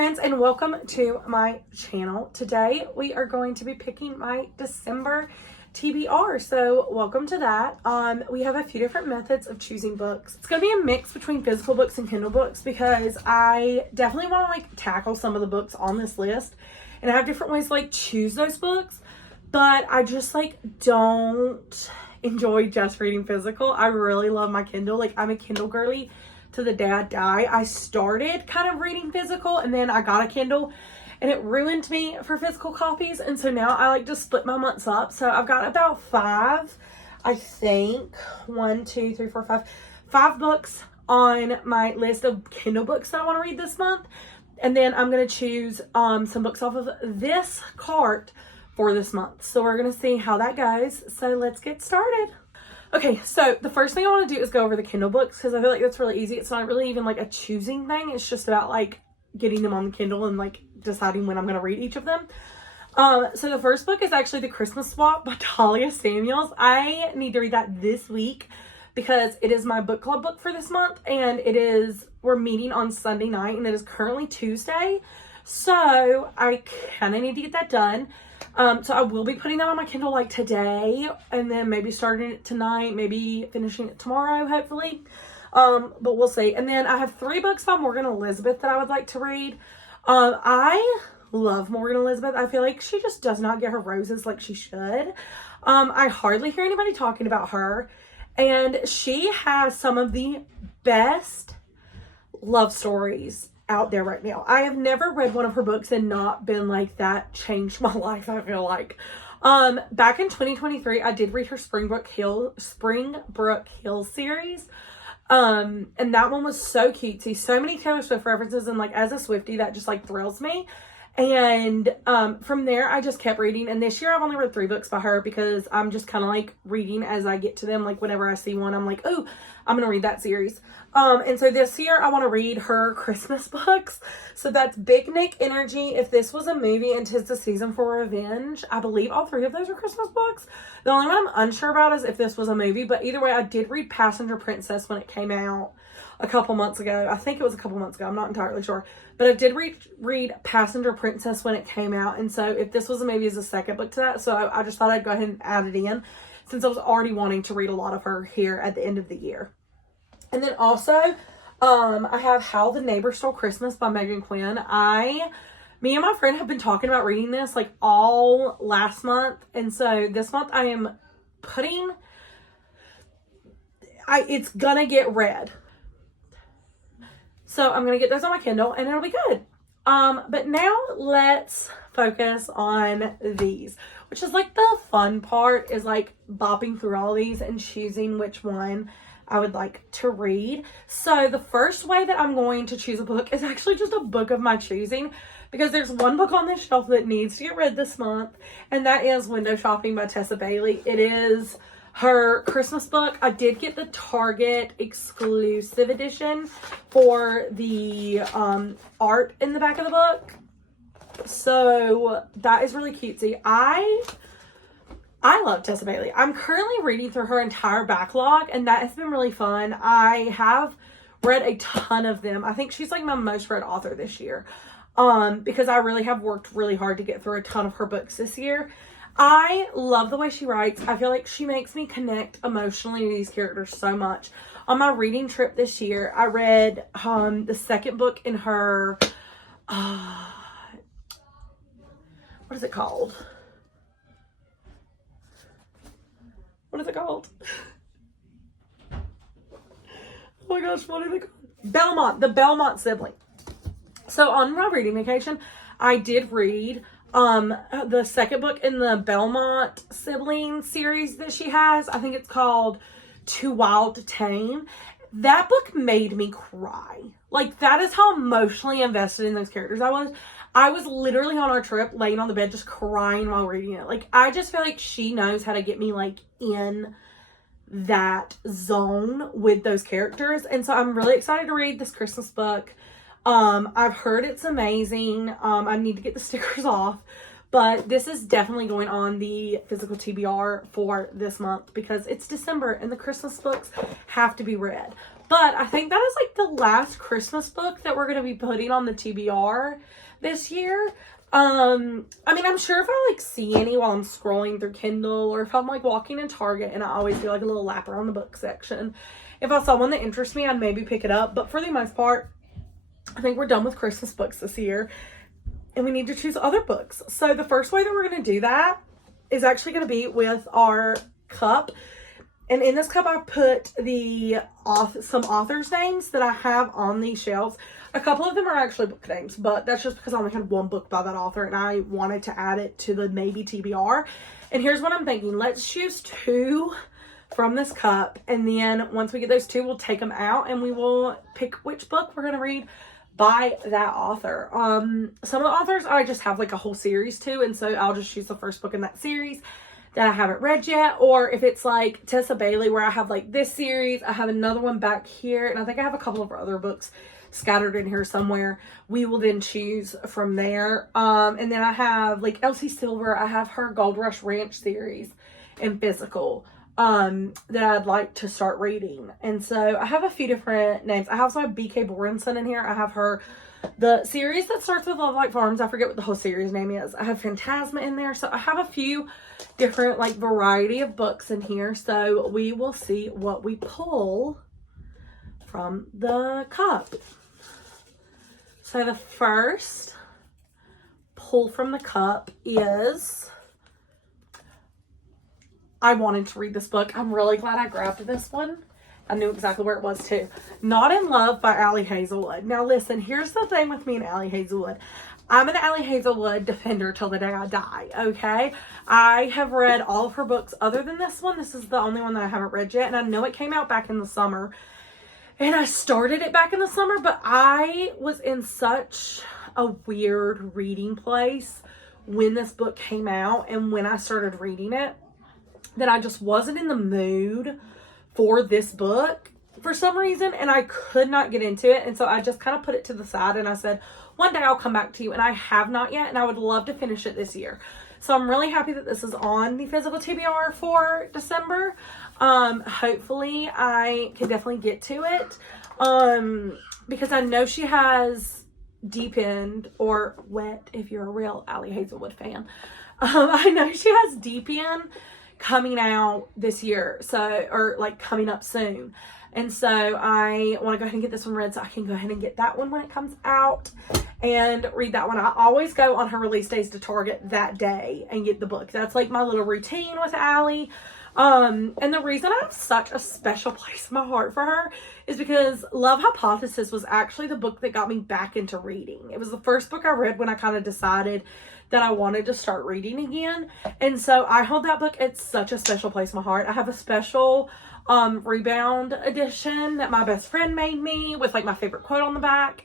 friends, and welcome to my channel. Today we are going to be picking my December TBR, so welcome to that. We have a few different methods of choosing books. It's going to be a mix between physical books and Kindle books because I definitely want to tackle some of the books on this list, and I have different ways to choose those books, but I just don't enjoy just reading physical. I really love my Kindle. I'm a Kindle girly to the day I die. I started kind of reading physical and then I got a Kindle and it ruined me for physical copies, and so now I to split my months up. So I've got about five books on my list of Kindle books that I want to read this month, and then I'm going to choose some books off of this cart for this month. So we're going to see how that goes. So let's get started. Okay, so the first thing I want to do is go over the Kindle books because I feel like that's really easy. It's not really even a choosing thing. It's just about getting them on the Kindle and deciding when I'm going to read each of them. So the first book is actually The Christmas Swap by Talia Samuels. I need to read that this week because it is my book club book for this month, and we're meeting on Sunday night, and it is currently Tuesday. So I kind of need to get that done. So I will be putting that on my Kindle today, and then maybe starting it tonight, maybe finishing it tomorrow, hopefully. But we'll see. And then I have 3 books by Morgan Elizabeth that I would like to read. I love Morgan Elizabeth. I feel like she just does not get her roses like she should. I hardly hear anybody talking about her, and she has some of the best love stories out there right now. I have never read one of her books and not been that changed my life, I feel like. Back in 2023, I did read her Springbrook Hill series. And that one was so cutesy. So many Taylor Swift references, and as a Swiftie, that just thrills me. And from there, I just kept reading. And this year, I've only read 3 books by her because I'm just kind of reading as I get to them. Whenever I see one, I'm oh, I'm going to read that series. And so this year, I want to read her Christmas books. So that's Big Nick Energy, If This Was a Movie, and 'Tis the Season for Revenge. I believe all 3 of those are Christmas books. The only one I'm unsure about is If This Was a Movie. But either way, I did read Passenger Princess when it came out a couple months ago. I think it was a couple months ago. I'm not entirely sure. But I did read Passenger Princess when it came out. And so If This Was a Movie is the second book to that. So I just thought I'd go ahead and add it in since I was already wanting to read a lot of her here at the end of the year. And then also, I have How the Neighbor Stole Christmas by Megan Quinn. Me and my friend have been talking about reading this all last month. And so this month I am it's gonna get read. So I'm going to get those on my Kindle and it'll be good. But now let's focus on these, which is the fun part is bopping through all these and choosing which one I would like to read. So the first way that I'm going to choose a book is actually just a book of my choosing, because there's one book on this shelf that needs to get read this month, and that is Window Shopping by Tessa Bailey. It is her Christmas book. I did get the Target exclusive edition for the art in the back of the book. So that is really cutesy. I love Tessa Bailey. I'm currently reading through her entire backlog, and that has been really fun. I have read a ton of them. I think she's my most read author this year, because I really have worked really hard to get through a ton of her books this year. I love the way she writes. I feel like she makes me connect emotionally to these characters so much. On my reading trip this year, I read the second book in her, what is it called? What is it called? Oh my gosh, what is it called? Belmont, the Belmont Sibling. So on my reading vacation, I did read the second book in the Belmont Sibling series that she has. I think it's called Too Wild to Tame. That book made me cry. That is how emotionally invested in those characters I was. I was literally on our trip laying on the bed just crying while reading it. I just feel like she knows how to get me in that zone with those characters. And so I'm really excited to read this Christmas book. I've heard it's amazing. I need to get the stickers off, but this is definitely going on the physical TBR for this month because it's December and the Christmas books have to be read. But I think that is like the last Christmas book that we're going to be putting on the TBR this year. I mean, I'm sure if I like see any while I'm scrolling through Kindle, or if I'm like walking in Target and I always do like a little lap around the book section, if I saw one that interests me, I'd maybe pick it up. But for the most part, I think we're done with Christmas books this year, and we need to choose other books. So the first way that we're going to do that is actually going to be with our cup. And in this cup, I put some authors' names that I have on these shelves. A couple of them are actually book names, but that's just because I only had one book by that author and I wanted to add it to the maybe TBR. And here's what I'm thinking. Let's choose 2 from this cup. And then once we get those 2, we'll take them out and we will pick which book we're going to read by that author. Some of the authors I just have like a whole series to, and so I'll just choose the first book in that series that I haven't read yet. Or if it's like Tessa Bailey, where I have like this series, I have another one back here, and I think I have a couple of other books scattered in here somewhere, we will then choose from there. And then I have like Elsie Silver, I have her Gold Rush Ranch series in physical that I'd like to start reading. And so I have a few different names. I have some BK Borenson in here. I have the series that starts with Love Like Farms. I forget what the whole series name is. I have Phantasma in there. So I have a few different like variety of books in here. So we will see what we pull from the cup. So the first pull from the cup is, I wanted to read this book. I'm really glad I grabbed this one. I knew exactly where it was too. Not in Love by Allie Hazelwood. Now listen, here's the thing with me and Allie Hazelwood. I'm an Allie Hazelwood defender till the day I die, okay? I have read all of her books other than this one. This is the only one that I haven't read yet, and I know it came out back in the summer. And I started it back in the summer, but I was in such a weird reading place when this book came out and when I started reading it, that I just wasn't in the mood for this book for some reason, and I could not get into it. And so I just kind of put it to the side and I said, one day I'll come back to you, and I have not yet, and I would love to finish it this year. So I'm really happy that this is on the physical TBR for December. Hopefully I can definitely get to it. Because I know she has Deep End, or Wet if you're a real Allie Hazelwood fan. I know she has Deep End coming out this year, so, or like coming up soon. And so I want to go ahead and get this one read so I can go ahead and get that one when it comes out and read that one. I always go on her release days to Target that day and get the book. That's like my little routine with Allie. And the reason I have such a special place in my heart for her is because Love Hypothesis was actually the book that got me back into reading. It was the first book I read when I kind of decided that I wanted to start reading again. And so I hold that book at such a special place in my heart. I have a special rebound edition that my best friend made me with like my favorite quote on the back.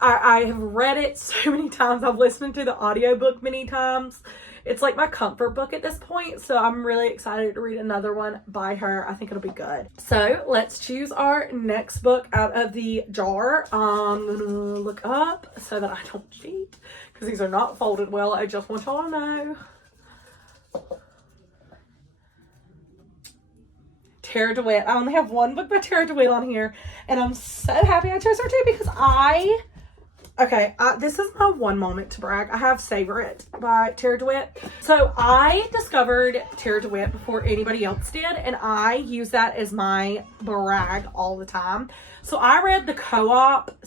I have read it so many times. I've listened to the audiobook many times. It's like my comfort book at this point. So I'm really excited to read another one by her. I think it'll be good. So let's choose our next book out of the jar. I'm going to look up so that I don't cheat, because these are not folded well. I just want y'all to know. Tara DeWitt. I only have one book by Tara DeWitt on here, and I'm so happy I chose her too, because this is my one moment to brag. I have Savor It by Tara DeWitt. So I discovered Tara DeWitt before anybody else did, and I use that as my brag all the time. So I read the co-op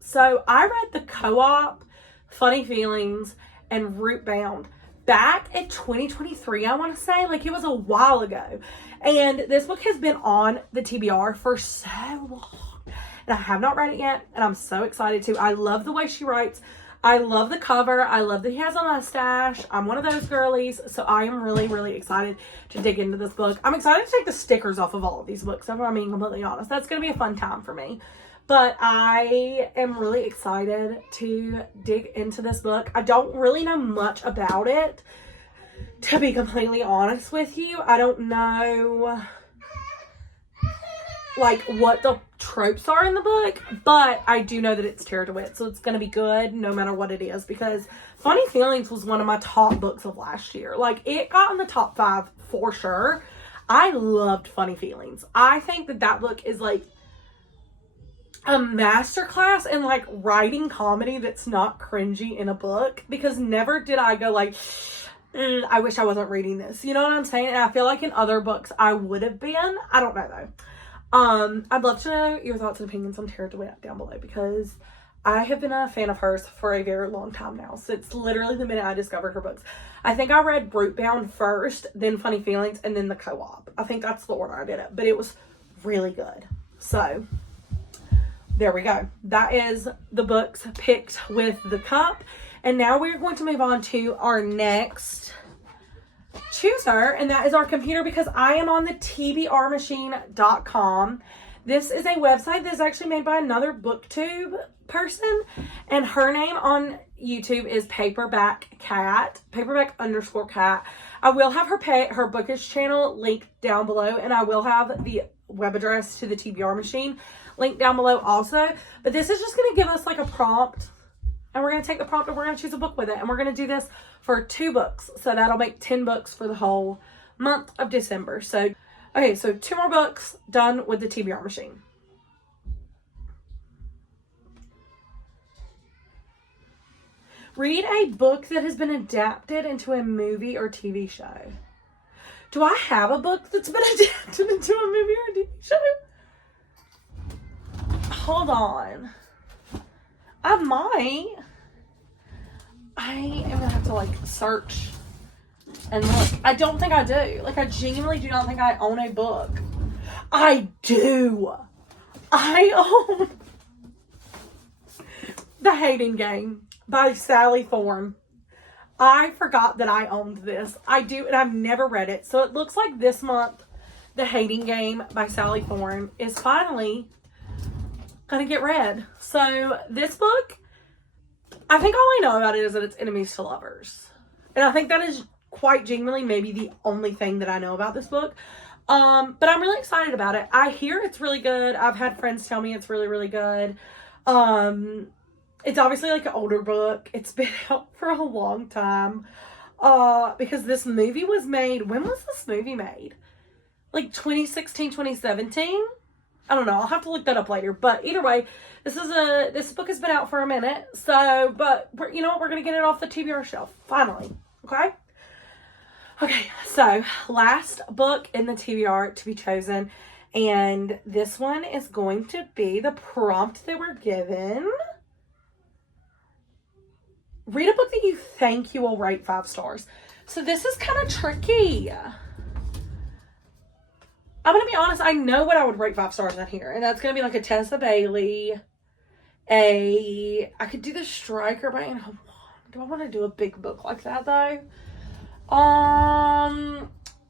So I read the co-op, Funny Feelings, and Root Bound back in 2023, I want to say. Like, it was a while ago. And this book has been on the TBR for so long. And I have not read it yet, and I'm so excited to. I love the way she writes. I love the cover. I love that he has a mustache. I'm one of those girlies, so I am really, really excited to dig into this book. I'm excited to take the stickers off of all of these books, if I'm being completely honest. That's going to be a fun time for me. But I am really excited to dig into this book. I don't really know much about it, to be completely honest with you. I don't know like what the tropes are in the book, but I do know that it's Tara DeWitt, so it's going to be good no matter what it is, because Funny Feelings was one of my top books of last year. Like, it got in the top 5 for sure. I loved Funny Feelings. I think that book is like a masterclass in like writing comedy that's not cringy in a book, because never did I go like, I wish I wasn't reading this. You know what I'm saying? And I feel like in other books I would have been. I don't know though. I'd love to know your thoughts and opinions on Tara DeWitt down below, because I have been a fan of hers for a very long time now, since literally the minute I discovered her books. I think I read Brutebound first, then Funny Feelings, and then The Co-op. I think that's the order I did it, but it was really good. So there we go. That is the books picked with the cup. And now we're going to move on to our next chooser, and that is our computer, because I am on the tbrmachine.com. This is a website that's actually made by another booktube person, and her name on YouTube is paperback _cat. I will have her bookish channel linked down below, and I will have the web address to the TBR machine linked down below also. But this is just going to give us like a prompt, and we're going to take the prompt and we're going to choose a book with it, and we're going to do this for 2 books, so that'll make 10 books for the whole month of December. So okay, so 2 more books done with the TBR machine. Read a book that has been adapted into a movie or TV show. Do I have a book that's been adapted into a movie or a TV show? Hold on. I might. I am gonna have to like search and look. I don't think I do. Like, I genuinely do not think I own a book. I do. I own The Hating Game by Sally Thorne. I forgot that I owned this. I do, and I've never read it. So it looks like this month, The Hating Game by Sally Thorne is finally gonna get read. So this book, I think all I know about it is that it's enemies to lovers. And I think that is quite genuinely maybe the only thing that I know about this book. But I'm really excited about it. I hear it's really good. I've had friends tell me it's really, really good. It's obviously like an older book. It's been out for a long time. Because this movie was made, when was this movie made? Like 2016, 2017? I don't know. I'll have to look that up later. But either way, this book has been out for a minute. So, but you know what? We're going to get it off the TBR shelf. Finally. Okay? Okay. So, last book in the TBR to be chosen. And this one is going to be the prompt that we're given. Read a book that you think you will rate 5 stars. So, this is kind of tricky. I'm going to be honest, I know what I would rate 5 stars in here. And that's going to be like a Tessa Bailey. I could do The Striker by Anne Hwang. Do I want to do a big book like that though?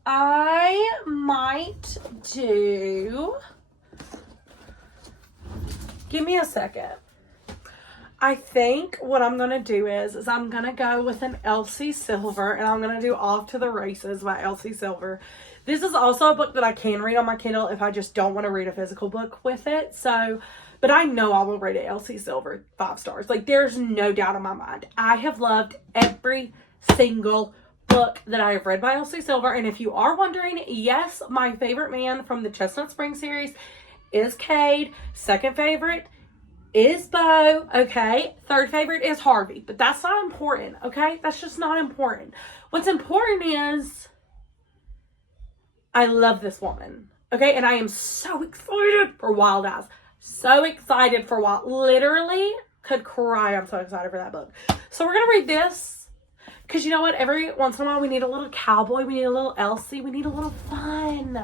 I might do... Give me a second. I think what I'm going to do is I'm going to go with an Elsie Silver, and I'm going to do Off to the Races by Elsie Silver. This is also a book that I can read on my Kindle if I just don't want to read a physical book with it. So, but I know I will rate it Elsie Silver 5 stars. Like, there's no doubt in my mind. I have loved every single book that I have read by Elsie Silver. And if you are wondering, yes, my favorite man from the Chestnut Spring series is Cade. Second favorite is Bo. Okay. Third favorite is Harvey. But that's not important. Okay. That's just not important. What's important is I love this woman. Okay. And I am so excited for Wild Eyes. So excited for Wild. Literally could cry. I'm so excited for that book. So we're going to read this. Because you know what? Every once in a while we need a little cowboy. We need a little Elsie. We need a little fun.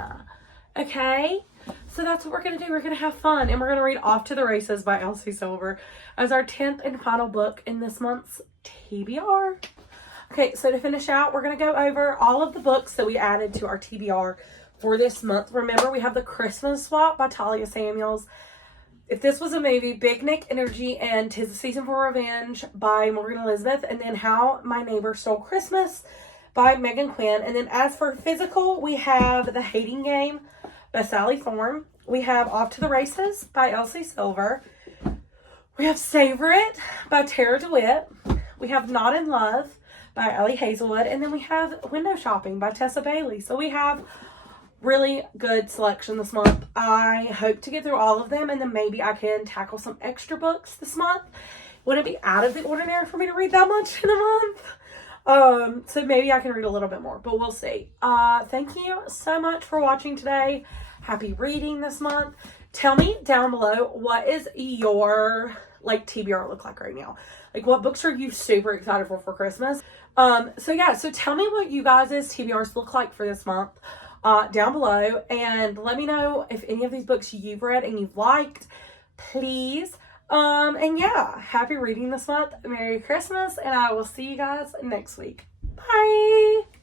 Okay. So that's what we're going to do. We're going to have fun. And we're going to read Off to the Races by Elsie Silver as our 10th and final book in this month's TBR. Okay, so to finish out, we're going to go over all of the books that we added to our TBR for this month. Remember, we have The Christmas Swap by Talia Samuels. If This Was a Movie, Big Nick Energy and 'Tis the Season for Revenge by Morgan Elizabeth. And then How My Neighbor Stole Christmas by Megan Quinn. And then as for physical, we have The Hating Game by Sally Thorne. We have Off to the Races by Elsie Silver. We have Savor It by Tara DeWitt. We have Not in Love by Ellie Hazelwood. And then we have Window Shopping by Tessa Bailey. So we have really good selection this month. I hope to get through all of them, and then maybe I can tackle some extra books this month. Wouldn't it be out of the ordinary for me to read that much in a month? So maybe I can read a little bit more, but we'll see. Thank you so much for watching today. Happy reading this month. Tell me down below, what is your like TBR look like right now? Like, what books are you super excited for Christmas? So tell me what you guys' TBRs look like for this month down below, and let me know if any of these books you've read and you've liked, please. And yeah, happy reading this month. Merry Christmas, and I will see you guys next week. Bye.